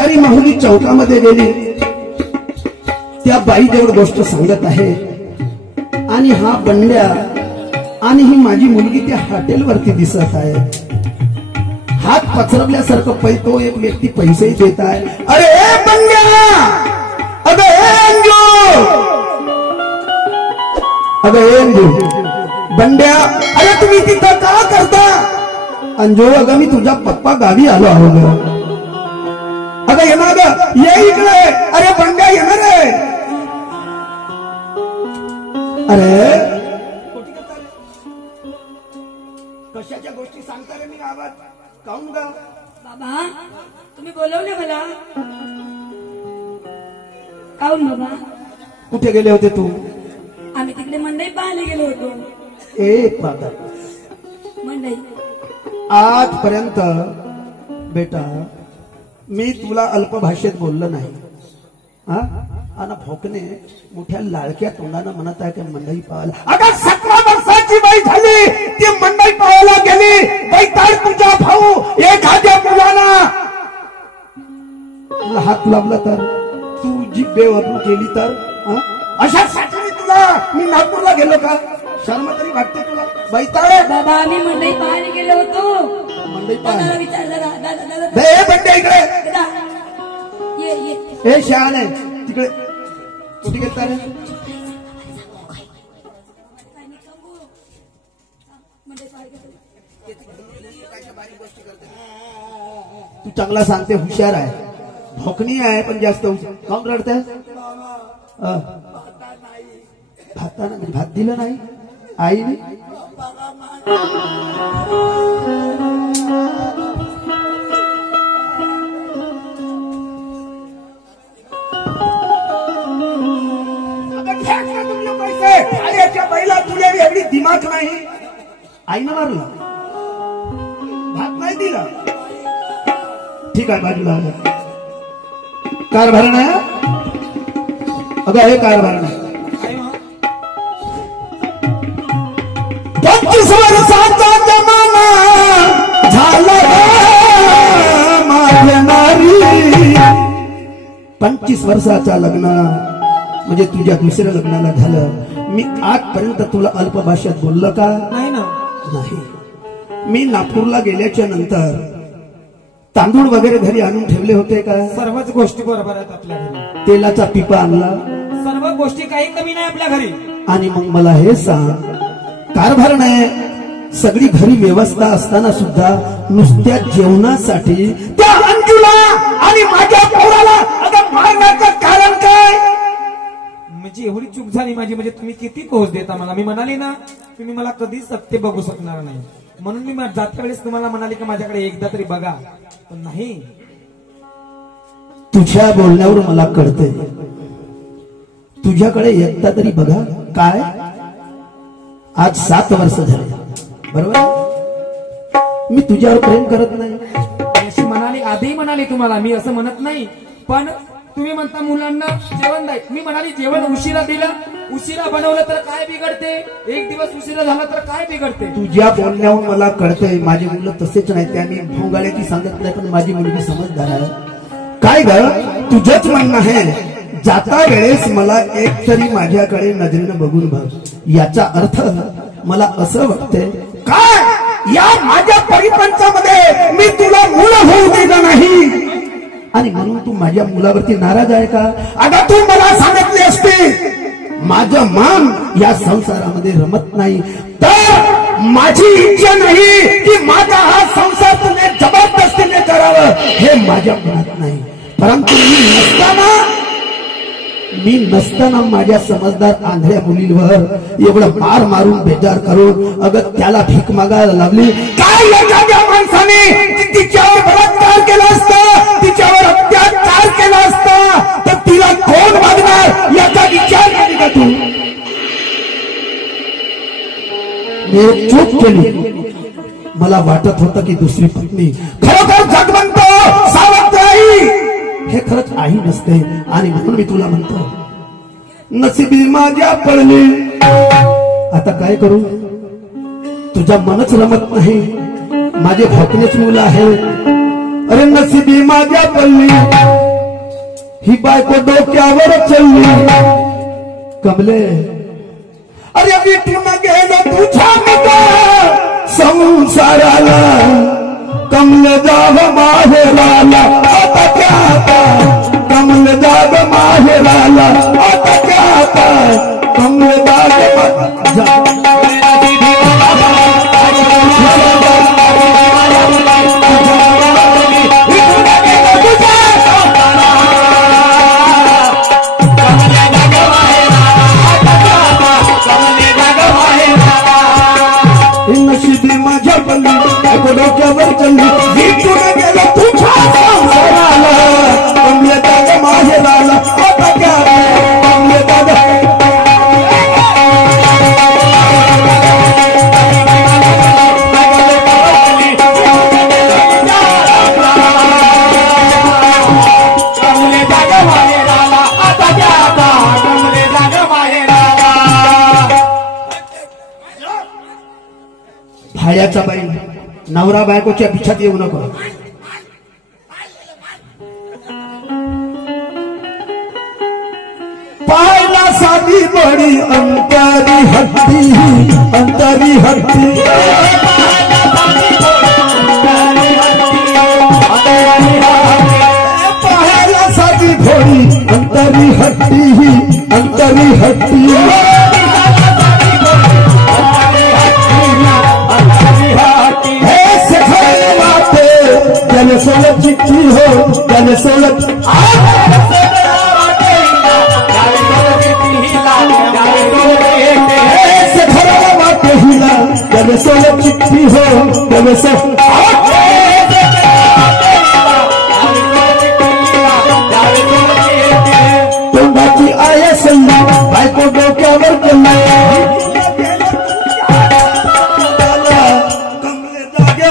बिचारी माहुली चौकामध्ये गेली, त्या बाई देवड गोष्ट सांगत आहे आणि हा बंड्या आणि ही माझी मुलगी त्या हॉटेलवरती दिसत आहे. हात पसरवल्यासारखं पैतो एक व्यक्ती पैसेही देत आहे. अरे ए बंड्या, अबे ए अंजू, अबे ए अंजू, बंड्या, अरे तुम्ही तिथं का करता? अंजू, अगं मी तुझ्या पप्पा गावी आलो आहो ग. अगं ये ना ग, ये इकडे. अरे बंड्या येणार आहे. अरे कशाच्या गोष्टी सांगता रे मी गावात? काऊन ग? बाबा तुम्ही बोलवले मला. काऊन बाबा? कुठे गेले होते तू? आम्ही तिकडे मंडई पाहायला गेलो होतो. एक बाबा मंडई आजपर्यंत बेटा मी तुला अल्प भाषेत बोललो नाही. हा, आणि भोकने मोठ्या लाडक्या तोंडानं म्हणत आहे की मंडई पाहायला. अगं 17 वर्षाची बाई झाली, ती मंडई पाहायला गेली. बाई तार तुझा भाऊ एखाद्या मुलाला तुला हात लावला तर, तू जी बेवरून केली तर, अशा साठी तुला मी नागपूरला गेलो का? शर्म तरी वाटते तुला? बाई तार बाबा आम्ही मंडई पाहायला गेलो होतो. मंडई दादाला पाहायला विचारलं. दादा बंड्या इकडे ये ये. हे शहाणे तिकडे कुठे गेलता रे? तू चांगला सांगते, हुशार आहे, भोकणी आहे, पण जास्त हुशार. काऊन रडते? भात दिलं नाही आईने? तुला एवढी दिमाग नाही? आईनं मारलं, भात नाही दिला. ठीक आहे, बाजूला कारभार नाही. अगं हे कारभार नाही. 25 वर्षाचा जमाना झाला माझ्या नारी. 25 वर्षाचा लग्न म्हणजे तुझ्या दुसऱ्या लग्नाला झालं. मी आजपर्यंत तुला अल्प भाषेत बोललो का? नाही ना. नाही. मी नागपूरला गेल्याच्या नंतर तांदूळ वगैरे घरी आणून ठेवले होते का? सर्वच गोष्टी बरोबर आहेत आपल्या घरी. तेलाचा पिपा आणला, सर्व गोष्टी काही कमी नाही आपल्या घरी. आणि मग मला हे सांग, कारभार नाही सगळी घरी व्यवस्था असताना सुद्धा नुसत्या जेवणासाठी त्या अंजूला आणि माझ्या पोराला अगं मारण्याचं कारण काय? म्हणजे एवढी चूक झाली माझी, म्हणजे तुम्ही किती पोहोच देता मला. मी म्हणाली ना तुम्ही मला कधीच सत्य बघू शकणार नाही, म्हणून मी जात्या वेळेस तुम्हाला म्हणाले की माझ्याकडे एकदा तरी बघा, पण नाही. तुझ्या बोलण्यावर मला कळतंय, तुझ्याकडे एकदा तरी बघा. काय आज 7 वर्ष झाले, बरोबर? मी तुझ्यावर प्रेम करत नाही अशी म्हणाली, आधी म्हणाली तुम्हाला, मी असं म्हणत नाही. पण तुम्ही म्हणता मुलांना जेवण द्याय, मी म्हणाली जेवण उशिरा दिलं, उशिरा बनवलं तर काय बिघडते? एक दिवस उशिरा झाला तर काय बिघडते? तुझ्या बोलण्यावर मला कळतंय माझी मुलं तसेच नाही, त्या मी भोंगाळ्याची सांगत नाही, पण माझी मुलगी समजदार आहे. काय ग तुझंच म्हणणं आहे, जाता वेळेस मला एक तरी माझ्याकडे नजरेनं बघून बघ. याचा अर्थ मला असं वाटतंय काय या माझ्या परिपंचामध्ये मी तुला मुलं होऊ देणार नाही, आणि म्हणून तू माझ्या मुलावरती नाराज आहे का? अगं तू मला सांगितले असते माझं मान या संसारामध्ये रमत नाही, तर माझी इच्छा नाही की माझा हा संसार तुम्ही जबरदस्तीने करावं, हे माझ्या मनात नाही. परंतु मी नसताना माझ्या समजदार आंधळ्या मुलींवर एवढं मार मारून बेजार करून अगं त्याला भीक मागायला लावली. काय एखाद्या माणसाने तिच्यावर बलात्कार केला असता, तिच्यावर अत्याचार केला असता, तर तिला कोण मागणार याचा विचार नाही का तू? मी चूक केली, मला वाटत होतं की दुसरी पत्नी खरोखर जगवंत सावत्र हे खरंच आई नसते, आणि म्हणून मी तुला म्हणतो नशिबी माझ्या पडली. आता काय करू? तुझ्या मनच रमत नाही, माझे भोकनेच मुलं आहे, अरे नशिबी माझ्या पल्ली ही बायको डोक्यावर चलली कमले अरे विठून गेलो तुझ्या नका संसाराला कमल जाग माहेराला आता क्या आता कमल जाग माहेराला आता क्या आता कमल जाग नशिबी माझ्या पल्ली डोक्यावर चलली विठून गेलो तुझ्या संसाराला कमल जाग माहेराला आता क्या कमल जाग भाड्याचा बाई नवरा बायकोच्या पिछात येऊ नको पायला साधी बडी अंतरी हत्ती पाहायला साधी भोडी अंतरी हत्ती जल सोलत चिट्ठी हो जल सोलत हिला जल सोलत चिट्ठी हो जल तोंडाची आया सल्ला बायको डोक्यावर पडला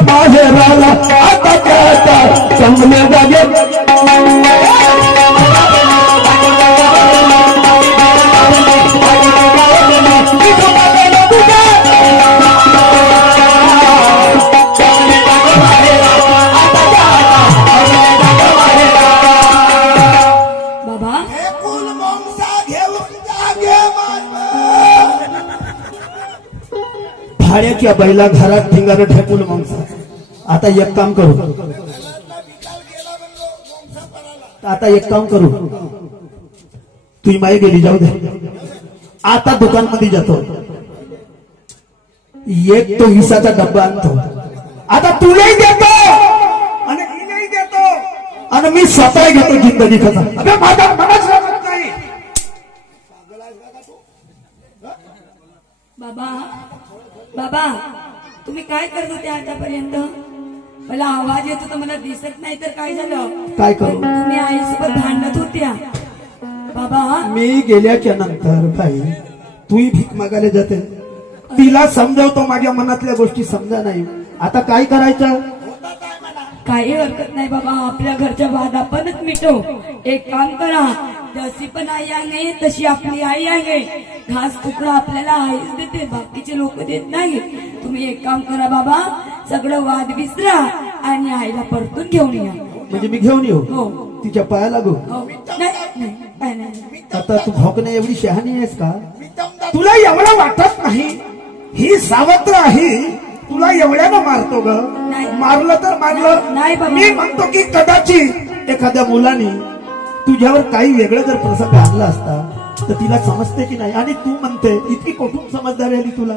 माहेराला आता क्या कमले जागे बाबा भाड्याच्या बैला घरात ढिंगार ढेकून माणसा आता एक काम करू तुझी माई गेली जाऊ दे आता दुकान मध्ये जातो एक तो हिसाचा डब्बा आणतो आता तुलाही देतो आणि हिलाही देतो आणि मी स्वतः घेतो जिंदगी खता अबे माझा मनाच लागत नाही बाबा बाबा तुम्ही काय करत होते आतापर्यंत मला आवाज येत होता मला दिसत नाही तर काय झालं काय करू तुम्ही आईसोबत भांडत होत्या बाबा मी गेल्याच्या नंतर भाई तूही भीक मागायला जाते तिला समजावतो माझ्या मनातल्या गोष्टी समजा नाही आता काय करायचं काही हरकत नाही बाबा आपल्या घरच्या वाद आपणच मिटो एक काम करा जशी पण आई आहे तशी आपली आई आहे घास तुकडा आपल्याला आईच देते बाकीचे लोक देत नाही तुम्ही एक काम करा बाबा सगळं वाद विसरा आणि आईला परतून घेऊन या म्हणजे मी घेऊन येऊ हो तिच्या पाया लागू हो नाही काय नाही आता तू भोकणे एवढी शहाणी आहेस का तुला एवढं वाटत नाही ही सावत्र आहे तुला एवढ्यानं मारतो ग नाही. मारलं तर मारलं नाही बाबा. मी म्हणतो की कदाचित एखाद्या मुलाने तुझ्यावर काही वेगळं जर प्रसंग आणला असता तर तिला समजते की नाही आणि तू म्हणते इतकी कुठून समजदारी आली तुला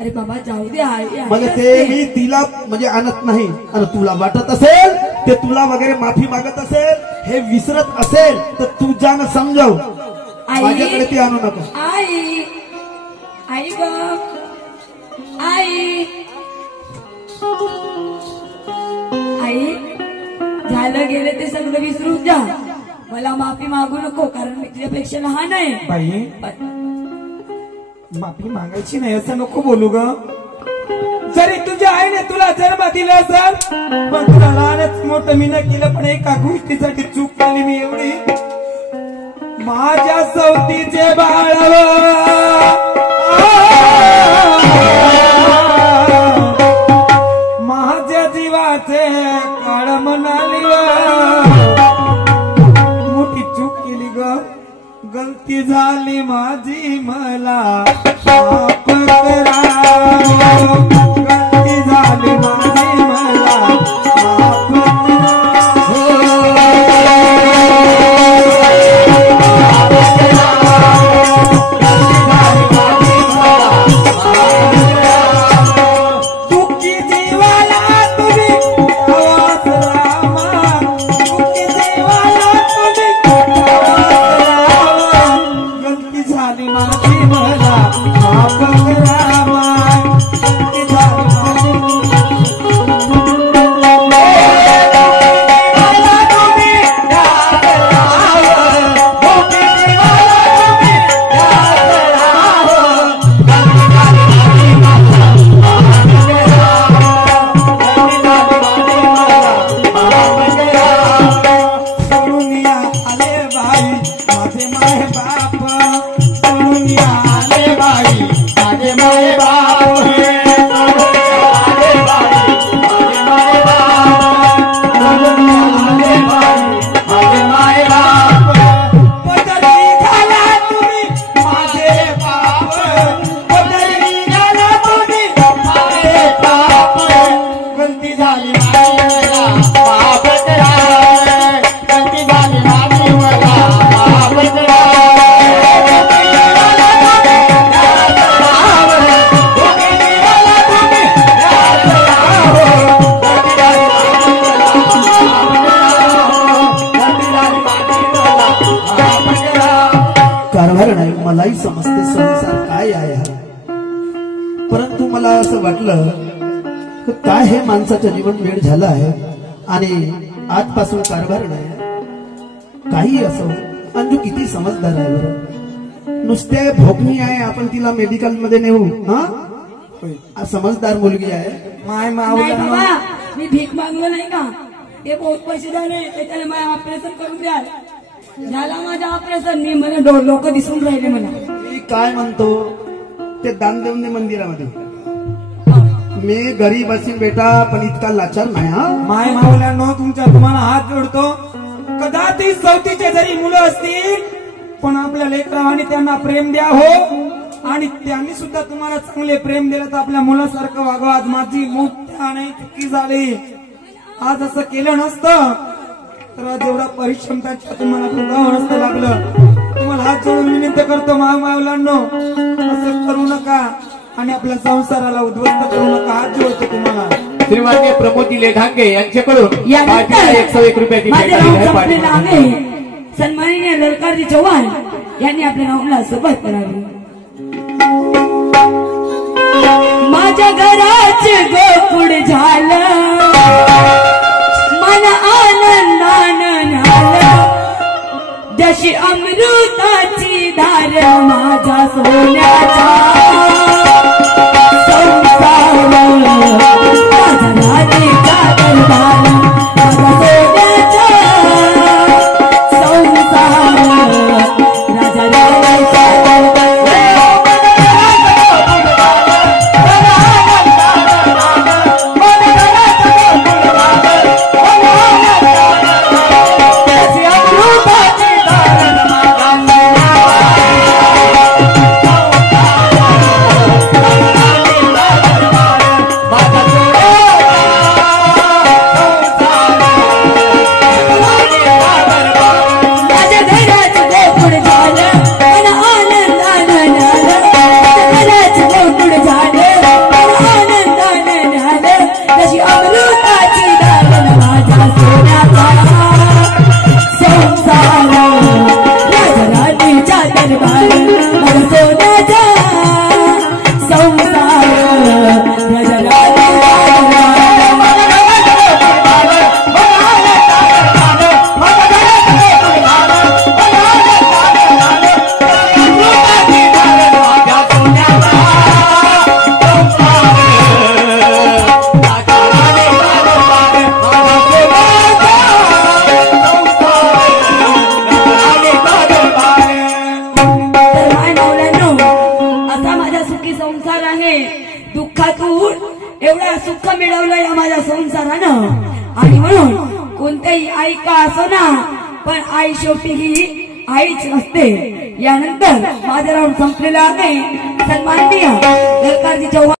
अरे बाबा जाऊ दे आई म्हणजे ते मी तिला म्हणजे आणत नाही आणि तुला वाटत असेल ते तुला वगैरे माफी मागत असेल हे विसरत असेल तर तू जाण समजाव माझ्याकडे ती आणू नको आई आई ग आई आई झालं गेलं ते सगळं विसरून जा मला माफी मागू नको कारण मी तुझ्यापेक्षा लहान आहे बाई माफी मागायची नाही असं नको बोलू ग जरी तुझ्या आईने तुला जन्म दिला असेल पण तुला लहानच मोठं मी न केलं पण एका गोष्टीसाठी चूक केली मी एवढी माझ्या सवतीचे बाळ माझ्या जीवाचे काळ म्हणाली गलती झाली माझी मला माफ करा गलती झाली माझी मला माफ दुःखी जीवाला तुम्ही आवाज रामा दुःखी जीवाला तुम्ही गलती झाली माझी मला माफ करा गलती झाली मलाही समजते संसार काय आहे हा. परंतु मला असं वाटलं की काय हे माणसाचं जीवन वेळ झालं आहे आणि आजपासून कारभार नाही काही असो. अंजू किती समजदार आहे बरं. नुसते भोकणी आहे आपण तिला मेडिकल मध्ये नेऊ हा समजदार मुलगी आहे. माय नाही मावला बाबा मी भीक मागलो नाही का ते बहुत पैसे झाले त्याच्याने माझं ऑपरेशन करून द्याल झाला माझं ऑपरेशन मी मला लोक दिसून राहिले मला मी काय म्हणतो ते दान देऊन दे मंदिरामध्ये. मी गरीब असेल बेटा पण इतका लाचार नाही हा. माय मावल्यानो तुम्हाला हात जोडतो. कदाचित 34चे जरी मुलं असतील पण आपल्या लेकरावानी त्यांना प्रेम द्या हो आणि त्यांनी सुद्धा तुम्हाला चांगले प्रेम दिलं तर आपल्या मुलासारखं वागवा. आज माझी मोठ्याने चुकी झाली. आज असं केलं नसतं तर आज एवढा परिश्रम त्याच्या तुम्हाला भोगावं नसतं लागलं. तुम्हाला हात जोडून विनंती करतो मावलांनो असं करू नका आणि आपल्या संसाराला उद्ध्वस्त करू नका. हात जोडतो तुम्हाला. श्रीमान्य प्रमोदी लेखांगे यांच्याकडून यानंतर 101 रुपयाची माझे भेट नाव आली आहे. संपलेलं आहे. सन्माननीय ललकारजी चव्हाण यांनी आपल्या नावाला सुरुवात करावी. माझ्या घराचे गोकुळ झालं मन आनंदानं झालं जशी अमृताची धार माझ्या सोन्याचा संसार माझ्या राणीचा दरबार माझ्या सोन्याचा संसार राजा राणीचा एवढा सुख मिळवलं या माझ्या संसारानं आणि म्हणून कोणत्याही आई का असो ना पण आई शेवटी ही आईच असते. यानंतर माझा राऊंड संपलेला आहे. सन्माननीय सरकारची चव्हाण